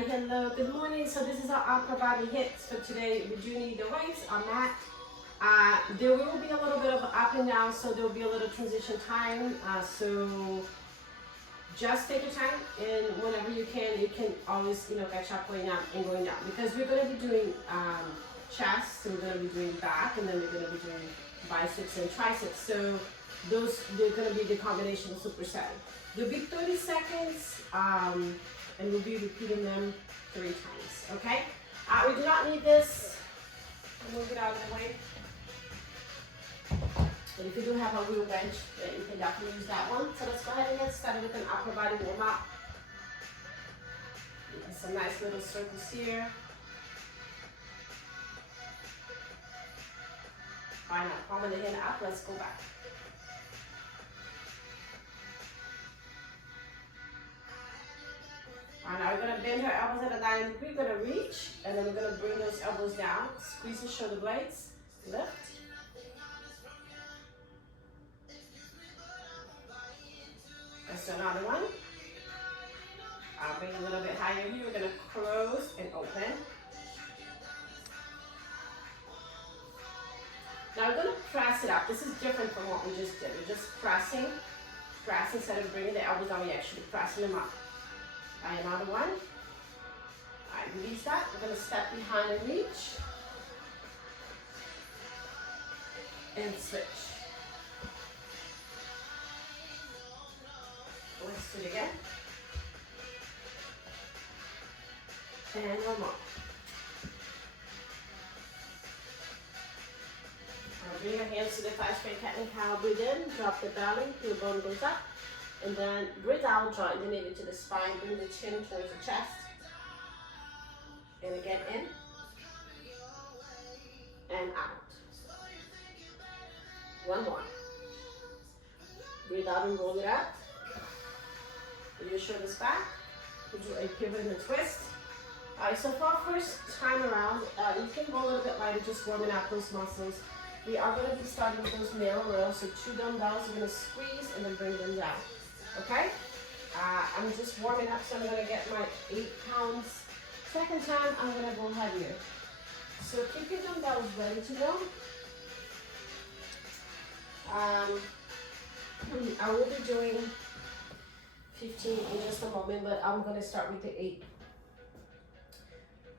everybody, hello, good morning. So this is our upper body hits for today. We do need the weights on that. There will be a little bit of up and down, so there will be a little transition time. So just take your time, and whenever you can always, catch up going up and going down, because we're going to be doing chest, and we're going to be doing back, and then we're going to be doing biceps and triceps. So they're going to be the combination of superset. There'll be 30 seconds, and we'll be repeating them 3 times, okay? We do not need this. I'll move it out of the way. But if you do have a wheel bench, then you can definitely use that one. So let's go ahead and get started with an upper body warm up. Some nice little circles here. All right, now palm of the hand up, let's go back. All right, now we're gonna bend our elbows at a 90 degree, we're gonna reach, and then we're gonna bring those elbows down, squeeze the shoulder blades, lift. Let's do another one. I'll bring a little bit higher here, we're gonna close and open. Now we're gonna press it up. This is different from what we just did. We're just pressing instead of bringing the elbows down, we're actually pressing them up. All right, another one. All right, release that. We're gonna step behind and reach. And switch. Let's do it again. And one more. Bring your hands to the thigh, straight cat and cow. Breathe in, drop the belly, your bone goes up. And then breathe out, draw the navel to the spine, bring the chin towards the chest. And again, in. And out. One more. Breathe out and roll it up. Put your shoulders back. We do a pivot and a twist. All right, so for our first time around, you can go a little bit lighter, just warming up those muscles. We are going to be starting with those narrow rails, so 2 dumbbells, we're going to squeeze and then bring them down, okay? I'm just warming up, so I'm going to get my 8 pounds. Second time, I'm going to go heavier. So keep your dumbbells ready to go. I will be doing 15 in just a moment, but I'm going to start with the 8.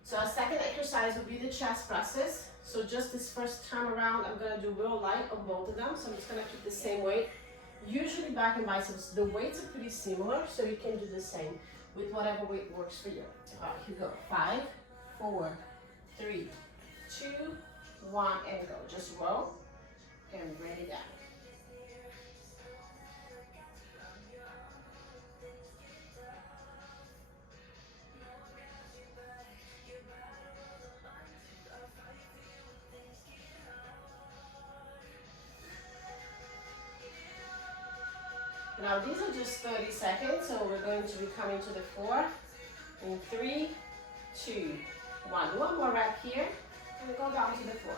So our second exercise will be the chest presses. So just this first time around, I'm gonna do real light on both of them. So I'm just gonna keep the same weight. Usually back and biceps, the weights are pretty similar, so you can do the same with whatever weight works for you. All right, here we go. 5, 4, 3, 2, 1, and go. Just roll and bring it down. Now these are just 30 seconds, so we're going to be coming to the 4 in 3, 2, 1. One more rep here, and go down to the 4.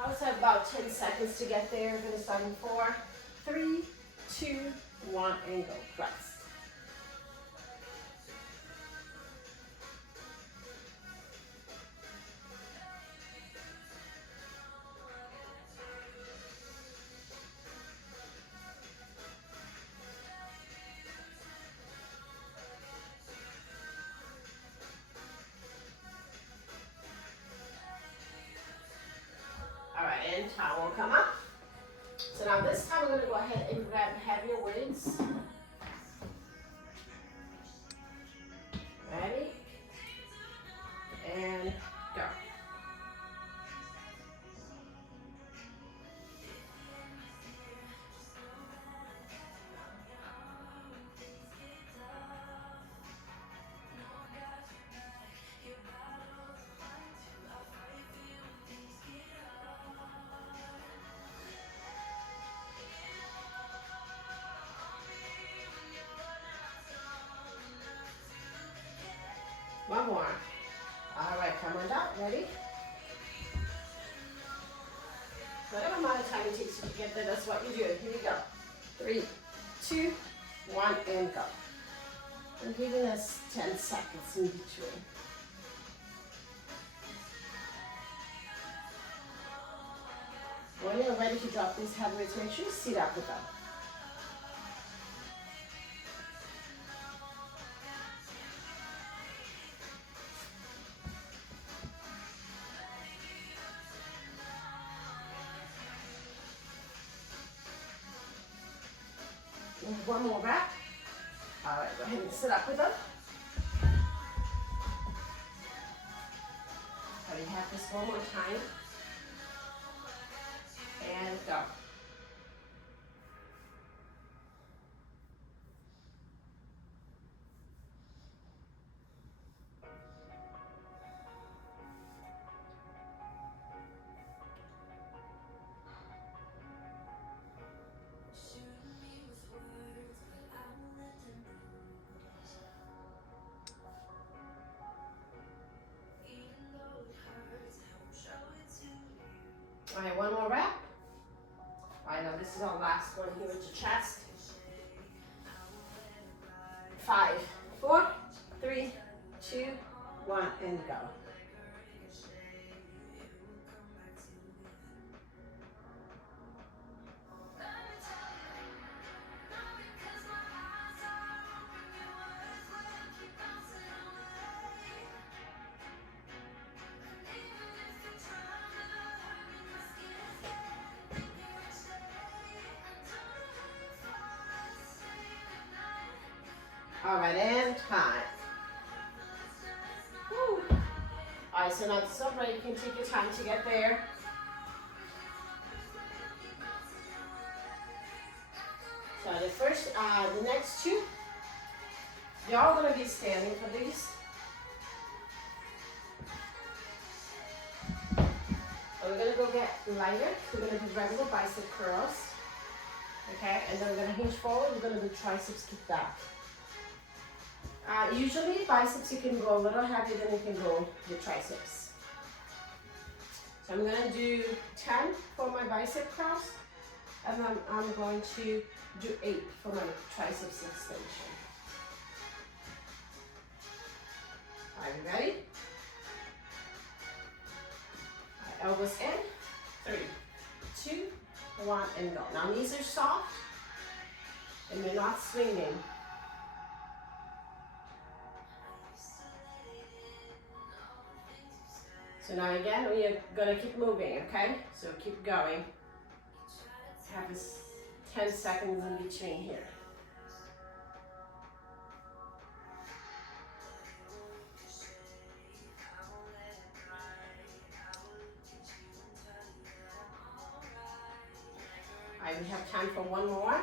I would say about 10 seconds to get there. We're going to start in 4, 3, 2, 1, and go. Press. And towel will come up. So now this time we're going to go ahead and grab heavier weights. Ready? And go. One more. All right, come on down. Ready? Whatever amount of time it takes you to get there, that's what you do. Here we go. 3, 2, 1, and go. I'm giving us 10 seconds in between. When you're ready to drop these heavy weights, make sure you sit up with them. One more rep. All right, go ahead and sit up with them. So you have this one more time. And go. All right, one more rep. I know this is our last one here with your chest. 5, 4, 3, 2, 1, and go. All right, and time. Woo. All right, so now this is all right. You can take your time to get there. So the next two, you're all gonna be standing for these. So we're gonna go get lighter. We're gonna do regular bicep curls. Okay, and then we're gonna hinge forward. We're gonna do triceps kick back. Usually biceps you can go a little heavier than you can go with triceps. So I'm gonna do 10 for my bicep curls, and then I'm going to do 8 for my triceps extension. Are you ready? Elbows in, 3, 2, 1, and go. Now knees are soft, and they're not swinging. So now again, we are gonna keep moving, okay? So keep going. Have this 10 seconds in between here. All right, we have time for one more,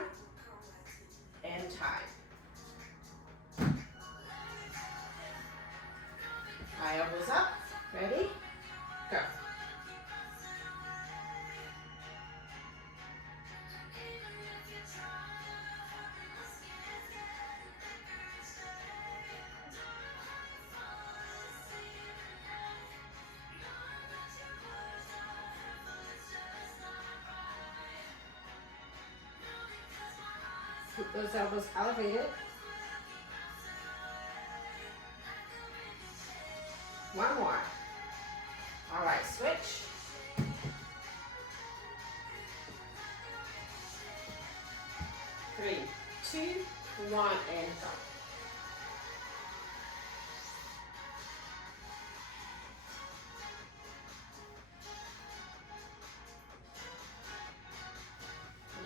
and time. All right, elbows up, ready? Go. Keep those elbows elevated. One more. All right, switch. 3, 2, 1, and go.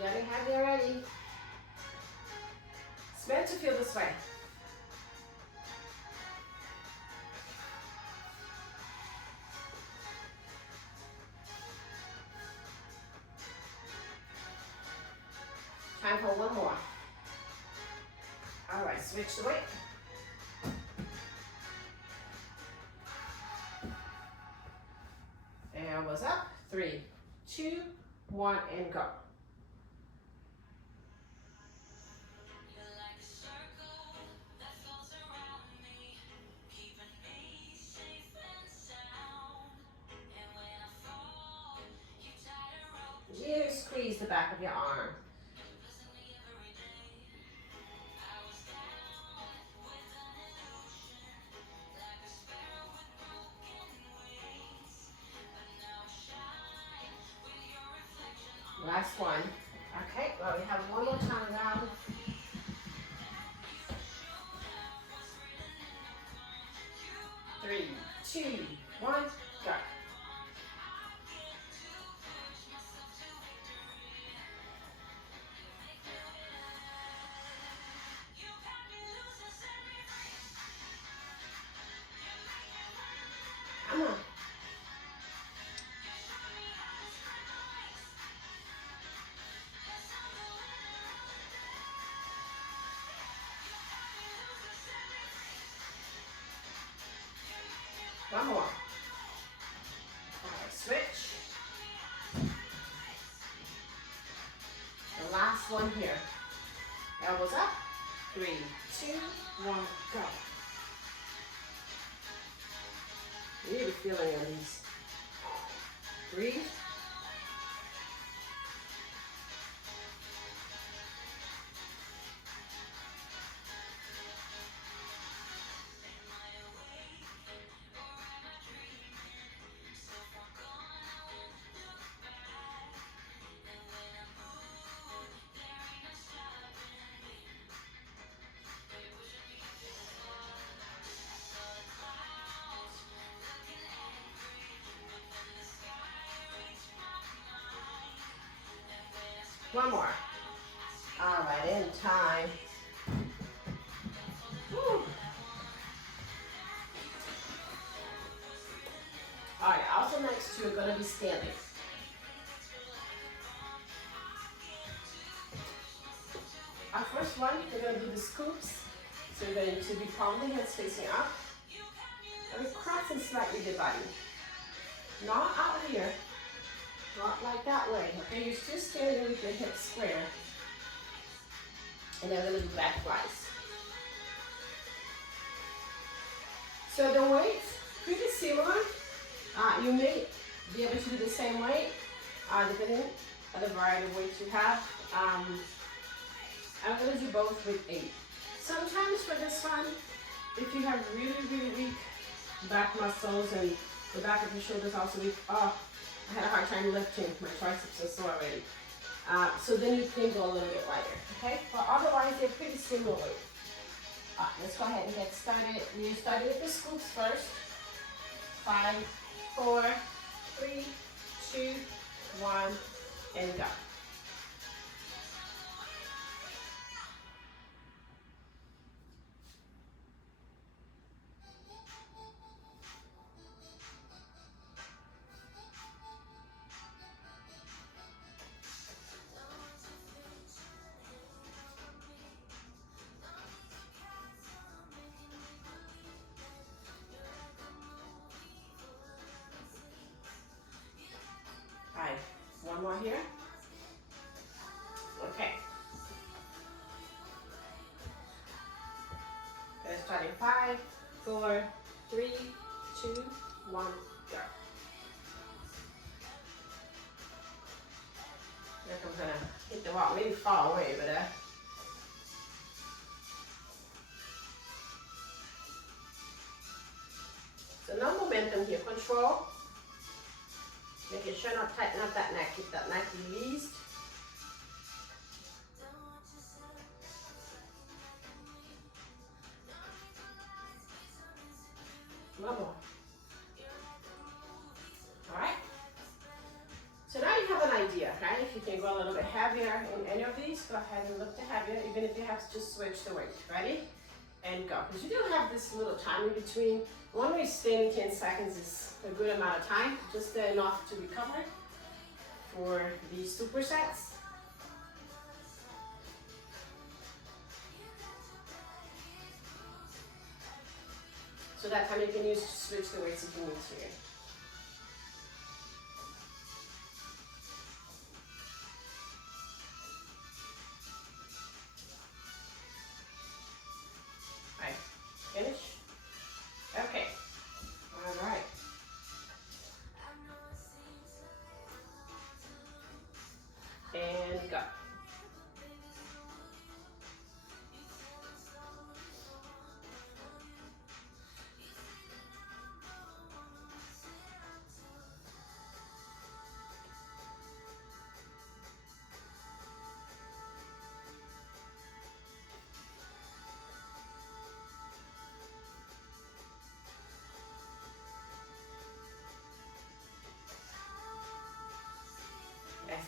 Getting heavy already. It's meant to feel this way. Time for one more. All right, switch the weight. Elbows up. 3, 2, 1, and go. You squeeze the back of your arm. last one. Okay, well, we have one more time around. Three, two, one, go. Come on. One more. All right, switch. The last one here. Elbows up. 3, 2, 1, go. Really feeling on these. Breathe. One more. All right, in time. Woo. All right, also next two are going to be standing. Our first one, we're going to do the scoops. So we're going to be palming heads facing up. And we're crossing slightly the body. Not out here. Not like that way, okay? You're still standing with your hips square. And then we're going to do back flies. So the weights, pretty similar. You may be able to do the same weight, depending on the variety of weights you have. I'm going to do both with 8. Sometimes for this one, if you have really, really weak back muscles and the back of your shoulders also weak, I had a hard time lifting. My triceps are sore already. So then you can go a little bit lighter, okay? But otherwise, they're pretty similar weight. Let's go ahead and get started. We started with the scoops first. 5, 4, 3, 2, 1, and go. One more here. Okay. Let's start in 5, 4, 3, 2, 1, go. Here I'm gonna hit the wall, maybe fall away, but so no momentum here. Control. Making sure not tighten up that neck. Keep that neck released. One more. All right. So now you have an idea, right? If you can go a little bit heavier in any of these, go ahead and lift it heavier, even if you have to just switch the weight. Ready? And go. Because you do have this little time in between. One way standing 10 seconds is a good amount of time, just enough to recover for these supersets. So that time you can use to switch the weights if you need to. Right, finish. Okay, all right. And go.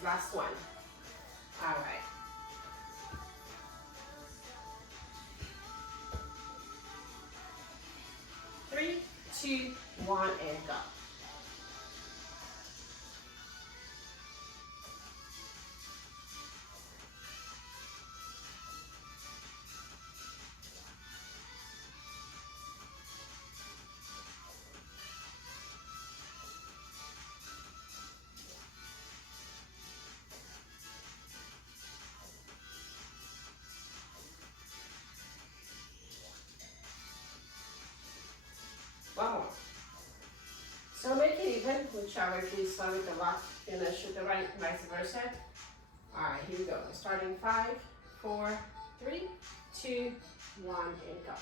Last one. All right. 3, 2, 1, and go. One more. So make it even, whichever, if you start with the left, finish with the right, vice versa. All right, here we go. Starting 5, 4, 3, 2, 1, and go.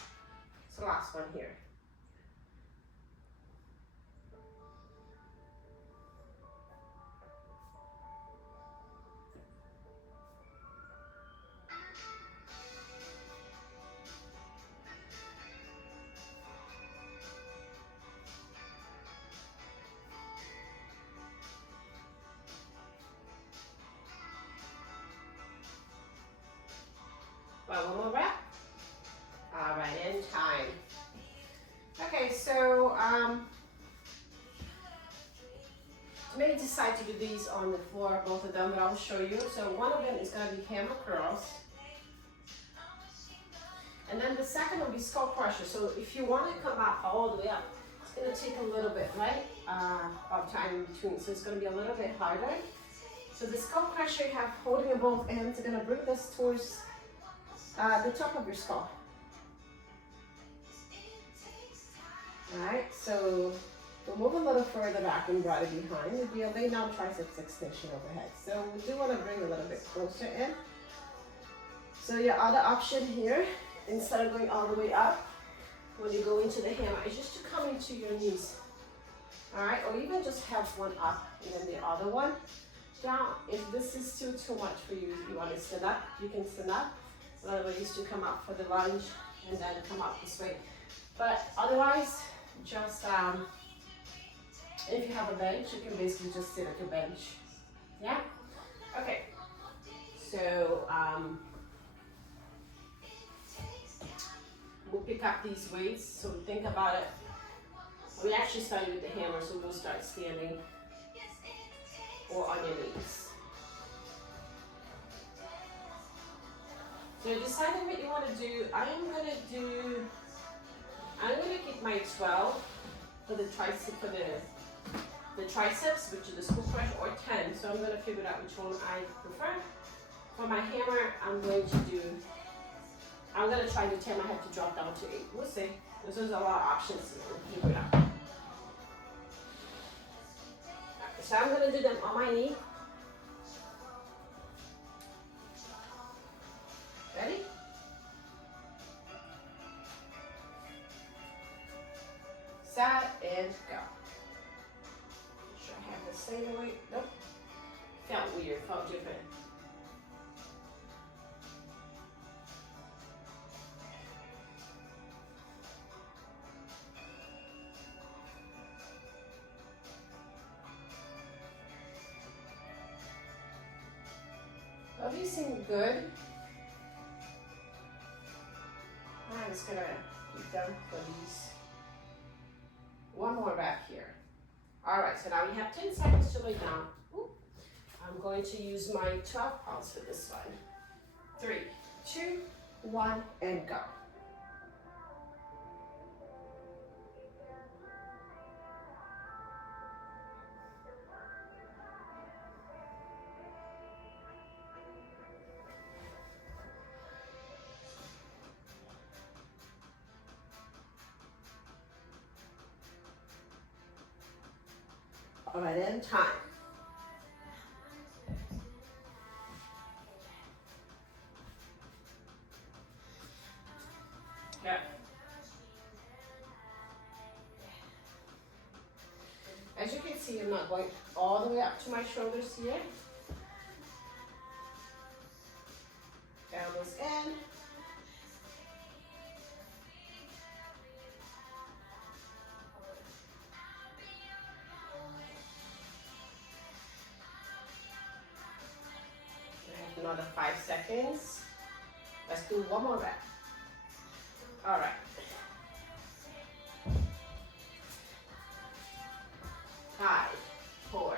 So last one here. One more rep. All right, end time. Okay, so you may decide to do these on the floor, both of them, but I'll show you. So one of them is going to be hammer curls. And then the second will be skull crusher. So if you want to come out all the way up, it's going to take a little bit, right, of time in between. So it's going to be a little bit harder. So the skull crusher you have holding in both ends, you're going to bring this towards the top of your skull. Alright, so we'll move a little further back and brought it behind. It'll be a lay down triceps extension overhead. So we do want to bring a little bit closer in. So your other option here, instead of going all the way up, when you go into the hammer, is just to come into your knees. Alright, or even just have one up and then the other one down. If this is still too much for you, if you want to stand up, you can stand up. Another way is to come up for the lunge and then come up this way. But otherwise, just if you have a bench, you can basically just sit at your bench. Yeah? Okay. So we'll pick up these weights. So think about it. We actually started with the hammer, so we'll start standing or on your knees. So deciding what you want to do, I'm gonna keep my 12 for the triceps, which is the skull crush, or 10. So I'm gonna figure out which one I prefer. For my hammer, I'm gonna try to 10. I have to drop down to 8. We'll see. There's a lot of options, so we'll figure it out. So I'm gonna do them on my knee. Ready? Set and go. Make sure I have the same weight. Nope. Felt weird, felt different. Well, these seem good. I'm just gonna keep them for these. One more rep here. All right, so now we have 10 seconds to lay down. Ooh. I'm going to use my 12 pounds for this one. 3, 2, 1, and go. All right, end time. Okay. As you can see, I'm not going all the way up to my shoulders here. Elbows in. another 5 seconds. Let's do one more rep. All right. 5, 4,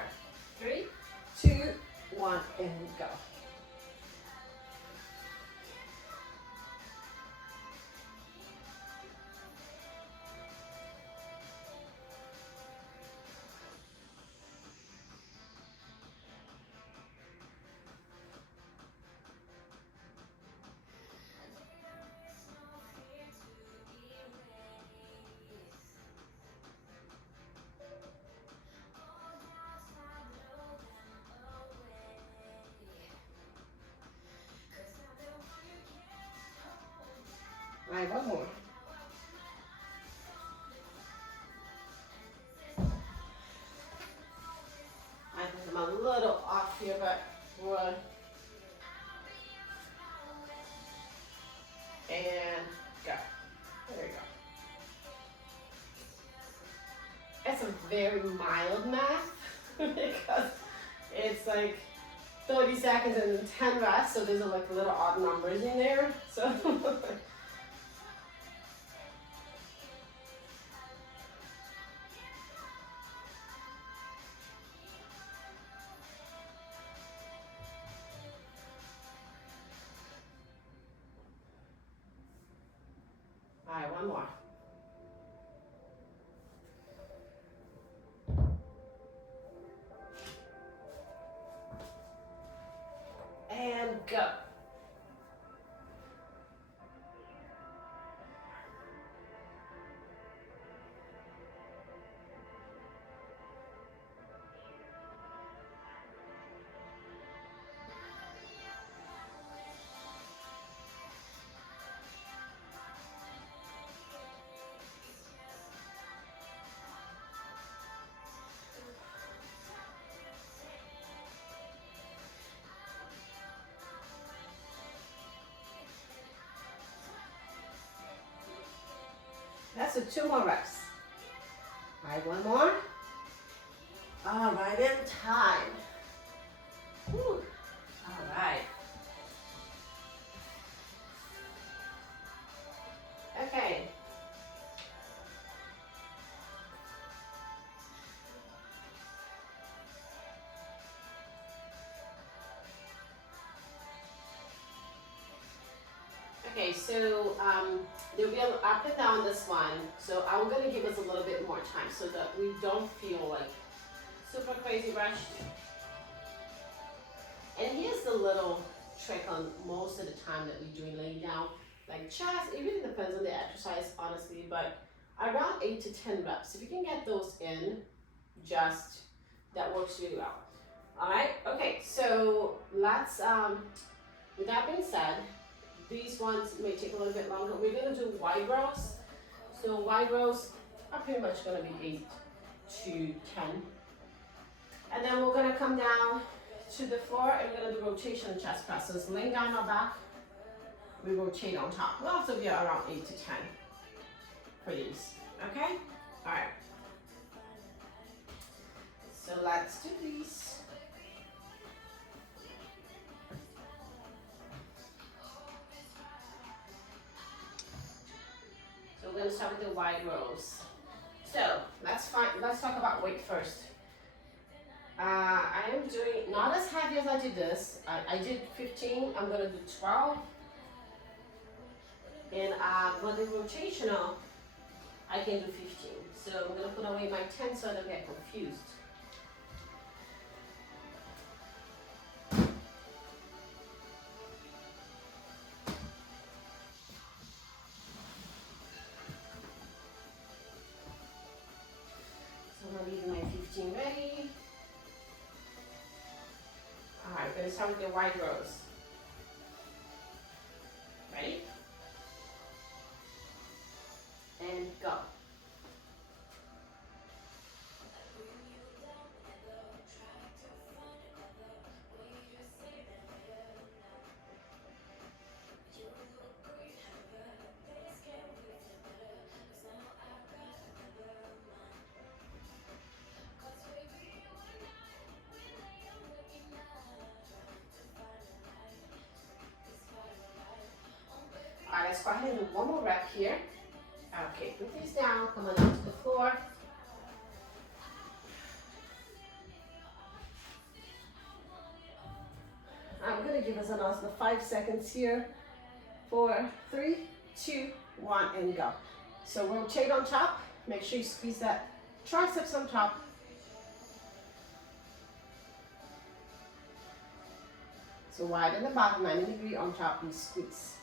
3, 2, 1, and go. All right, one more. I think I'm a little off here, but one. And go. There you go. It's a very mild math because it's like 30 seconds and 10 reps, so there's like little odd numbers in there. So all right, one more. And go. That's a 2 more reps. All right, one more. All right, in time. Whew. All right. Okay. Okay, so there'll be an up and down this one. So I'm gonna give us a little bit more time so that we don't feel like super crazy rushed. And here's the little trick on most of the time that we're doing laying down. Like chest, it really depends on the exercise, honestly, but around 8 to 10 reps. If you can get those in, that works really well. All right, okay, so let's, with that being said, these ones may take a little bit longer. We're gonna do wide rows. So wide rows are pretty much gonna be 8 to 10. And then we're gonna come down to the floor and we're gonna do rotation chest presses. Laying down our back, we rotate on top. We'll also be around 8 to 10 for these, okay? All right. So let's do these. So we're gonna start with the wide rows. So let's talk about weight first. I am doing not as heavy as I did this. I did 15. I'm gonna do 12. And for the rotational, I can do 15. So I'm gonna put away my 10 so I don't get confused. So I'm leaving my 15 ready. All right, we're gonna start with the wide rows. Ready? And go. let's go ahead and do one more rep here. Okay, put these down, come on down to the floor. I'm gonna give us another 5 seconds here. 4, 3, 2, 1, and go. So rotate on top. Make sure you squeeze that triceps on top. So wide in the bottom, 90 degree on top, you squeeze.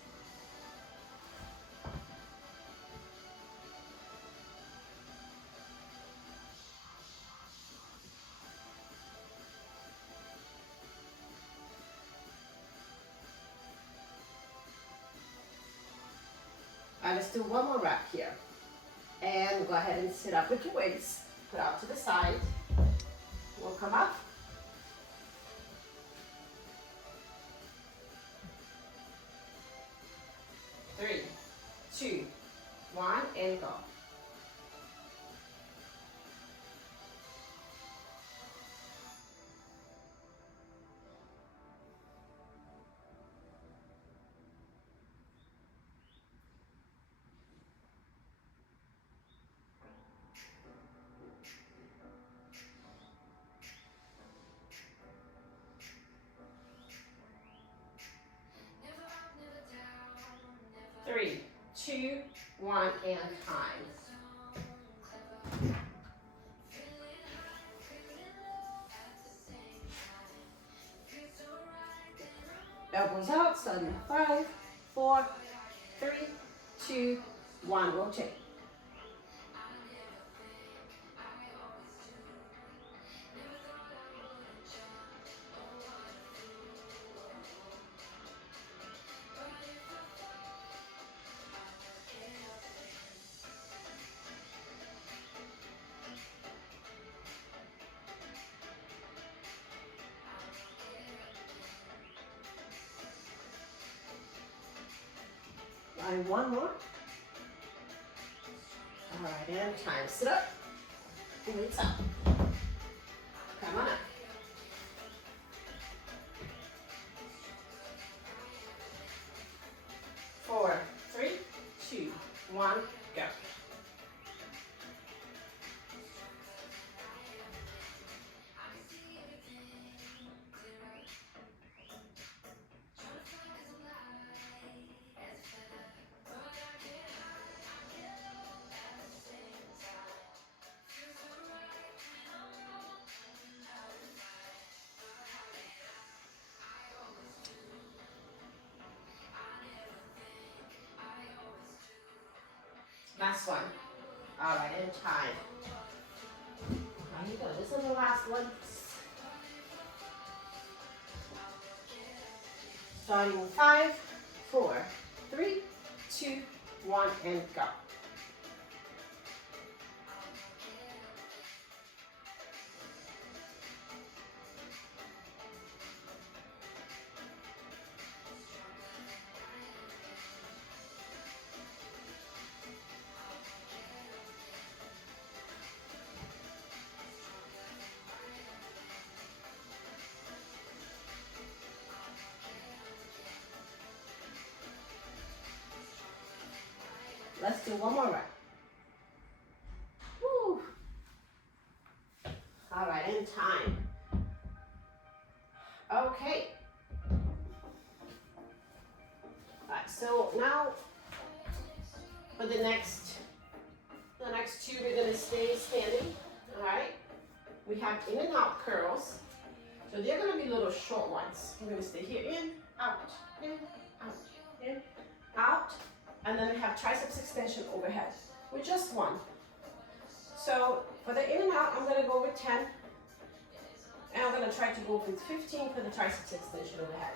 All right, let's do one more rep here. And go ahead and sit up with your weights. Put out to the side. We'll come up. Three, 2, 1, and go. Three, 2, 1, and time. Elbows out, starting 5, 4, 3, 2, 1, rotate. And one more. All right, and time. Sit up. Weights up. Come on up. 4, 3, 2, 1, go. Last one. All right, and time. There you go. This is the last one. Starting 5, 4, 3, 2, 1, and go. Let's do one more rep. Woo. All right, and time. Okay. All right, so now for the next 2, we're gonna stay standing. All right. We have in and out curls. So they're gonna be little short ones. We're gonna stay here, in, out, in, out. And then we have triceps extension overhead with just one. So for the in and out, I'm gonna go with 10. And I'm gonna try to go with 15 for the triceps extension overhead.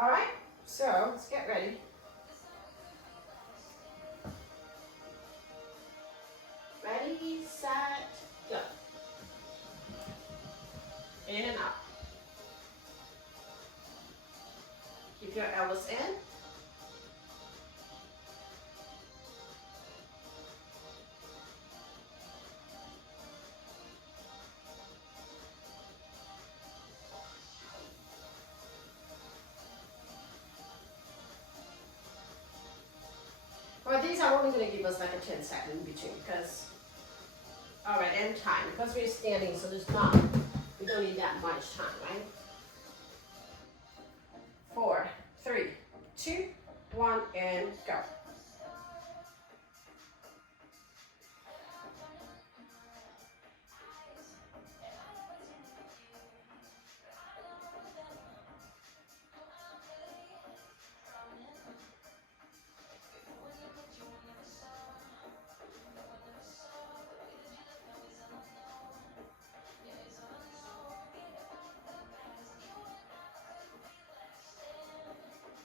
All right, so let's get ready. Ready, set, go. In and out. Keep your elbows in. I'm gonna give us like a 10-second in between because, all right, and time, because we're standing, so we don't need that much time, right? 4, 3, 2, 1, and go.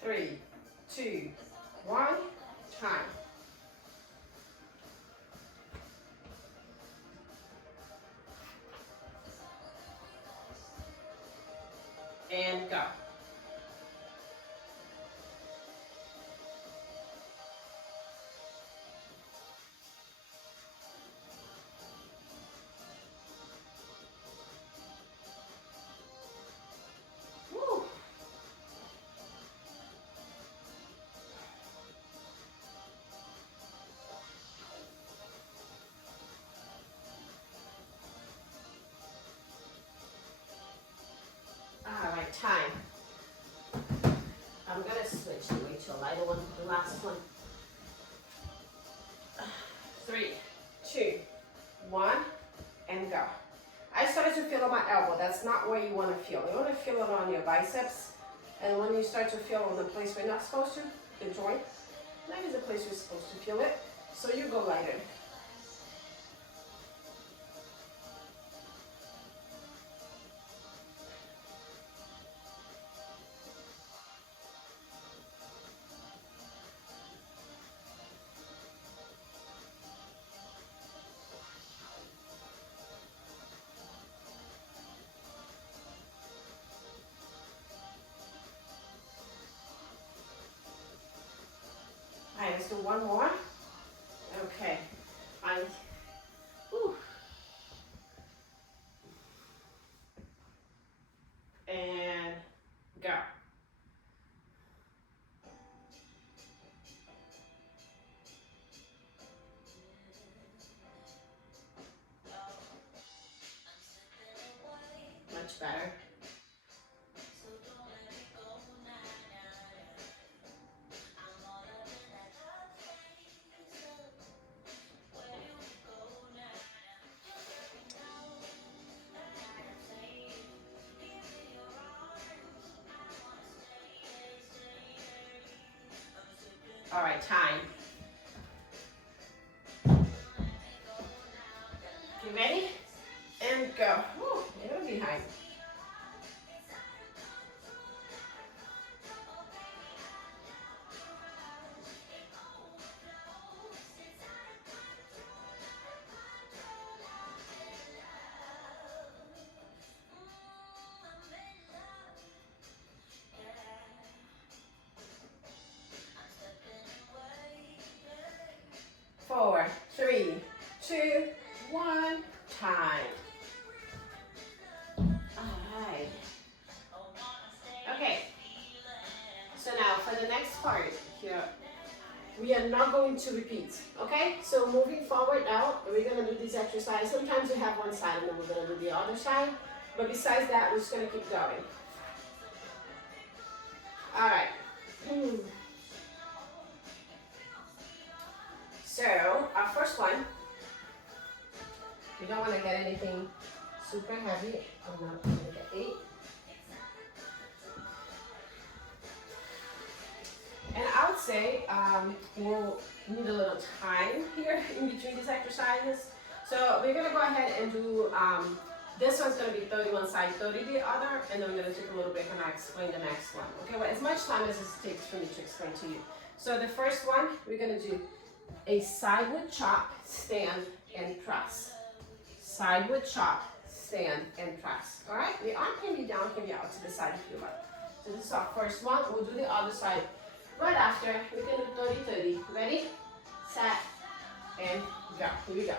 Three, 2, 1, time. And go. Woo. All right, time. I'm gonna switch to a lighter one, the last one. 3, 2, 1, and go. I started to feel on my elbow. That's not where you want to feel. You want to feel it on your biceps. And when you start to feel on the place where you're not supposed to, the joint, that is the place you're supposed to feel it. So you go lighter. All right, let's do one more. Okay. Whew. And go. Much better. All right, time. You ready? And go. Whew, you're gonna be high. Four, 3, 2, 1, time. All right. Okay. So now for the next part here, we are not going to repeat, okay? So moving forward now, we're gonna do this exercise. Sometimes we have one side and then we're gonna do the other side. But besides that, we're just gonna keep going. All right. So our first one, we don't want to get anything super heavy. I'm not going to get 8. And I would say we'll need a little time here in between these exercises. So we're going to go ahead and do, this one's going to be 30 one side, 30 the other, and then we're going to take a little break and I'll explain the next one. Okay, well, as much time as it takes for me to explain to you. So the first one, we're going to do a sideward chop, stand, and press. Sideward chop, stand, and press. All right? The arm can be down, can be out to the side if you like. So this is our first one. We'll do the other side right after. We're going to do 30-30. Ready? Set, and go. Here we go.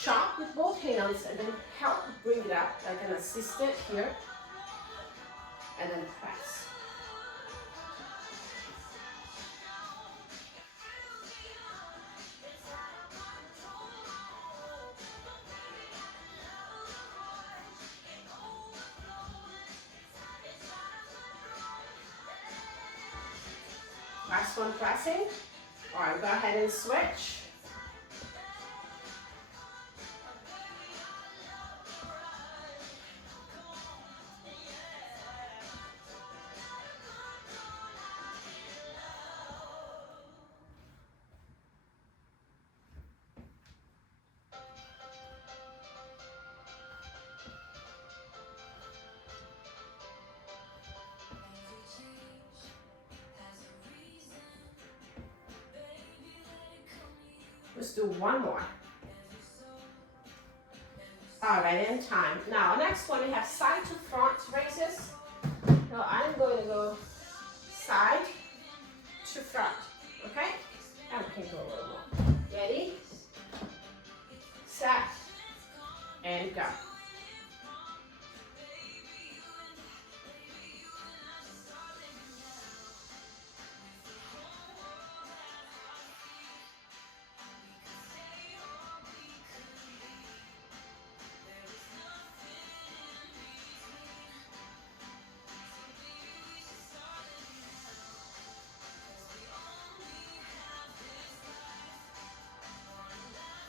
Chop with both hands, and then help bring it up like an assistant here. And then press. Last one, pressing. All right, go ahead and switch. Let's do one more. All right, in time. Now, next one, we have side to front raises. Now, I'm going to go side to front, okay? And we can go a little more. Ready, set, and go.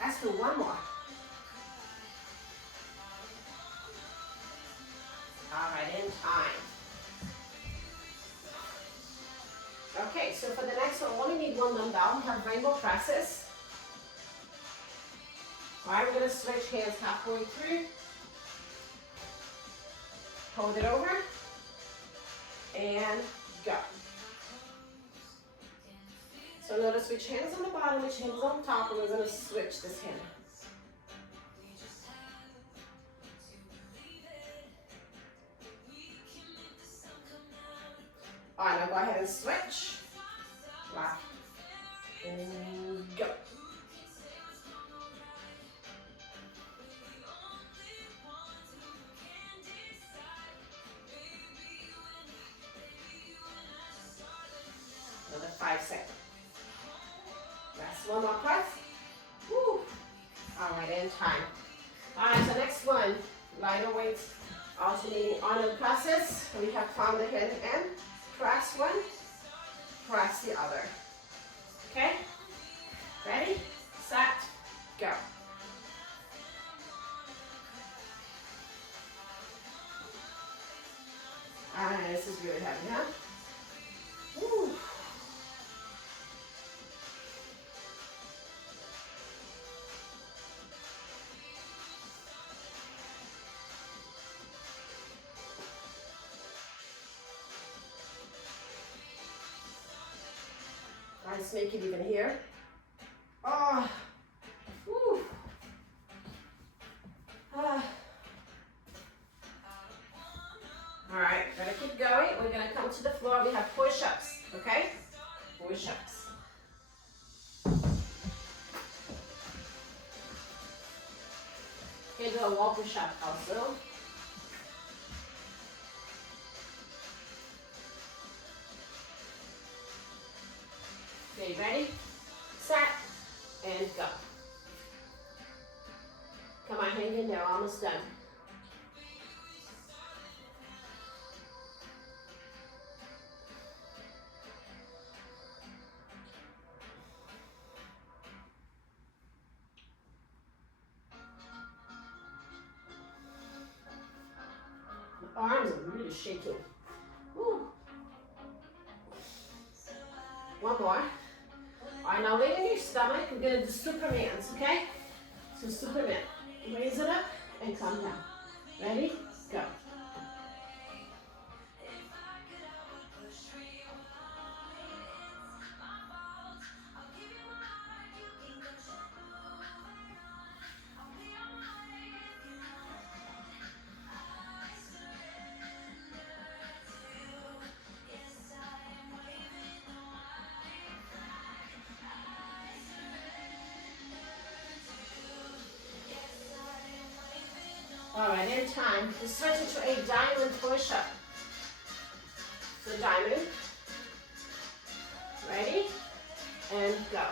Let's do one more. All right, in time. Okay, so for the next one, we only need one dumbbell. We have rainbow presses. All right, we're gonna switch hands halfway through. Hold it over, and go. So notice which hand is on the bottom, which hand is on top, and we're going to switch this hand. All right, now go ahead and switch. Left. And go. Another 5 seconds. Last one more press. Woo. All right, in time. All right, so next one, lighter weights, alternating arm and presses. We have found the hand and press one, press the other. Okay? Ready, set, go. All right, this is really heavy, huh? Woo. Let's make it even here. Oh, whew. Ah. All right, gotta keep going. We're gonna come to the floor. We have push-ups, okay? Push-ups. Okay, do a wall push-up also. Okay, ready, set, and go. Come on, hang in there, almost done. My arms are really shaking. Woo. One more. All right, now lay on your stomach. We're gonna do Supermans, okay? So Superman, raise it up and come down. Ready? Go. All right, in time, we switch it to a diamond push-up. So diamond, ready, and go.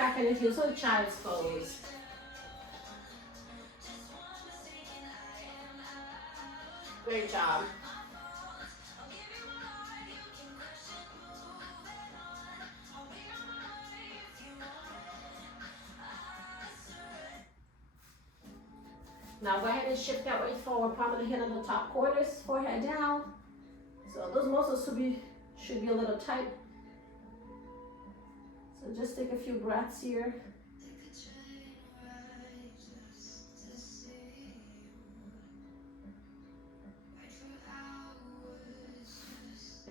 back in the heels, so child's pose. Great job. Now go ahead and shift that weight forward, palm of the hand on the top corners, forehead down. So those muscles should be a little tight. So just take a few breaths here.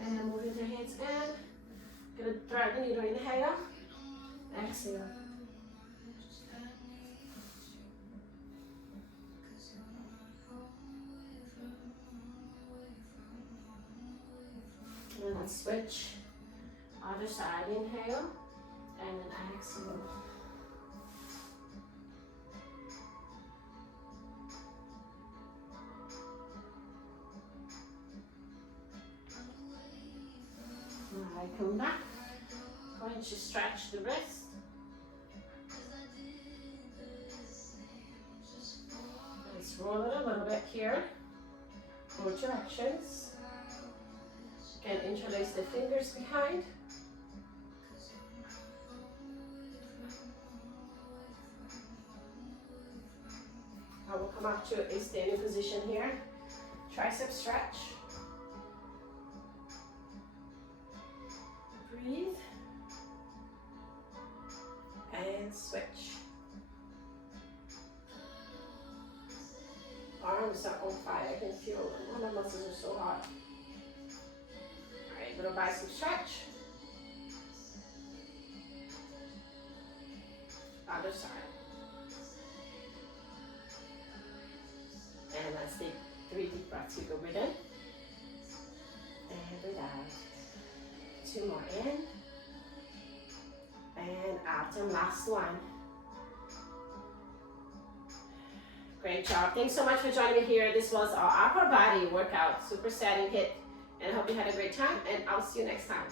And move into hands in. Gonna thread the needle, inhale, exhale. And let's switch. Other side, inhale, and then exhale. Alright, come back. Going to stretch the wrist. Let's roll it a little bit here. Both directions. And interlace the fingers behind. I will come up to a standing position here. Tricep stretch. Breathe. And switch. Arms are on fire. I can feel them. My muscles are so hot. Alright, little bicep stretch. Other side. And let's take 3 deep breaths. You go breathe in. And breathe out. 2 more in. And out. And last one. Great job. Thanks so much for joining me here. This was our upper body workout, supersetting HIIT. And I hope you had a great time. And I'll see you next time.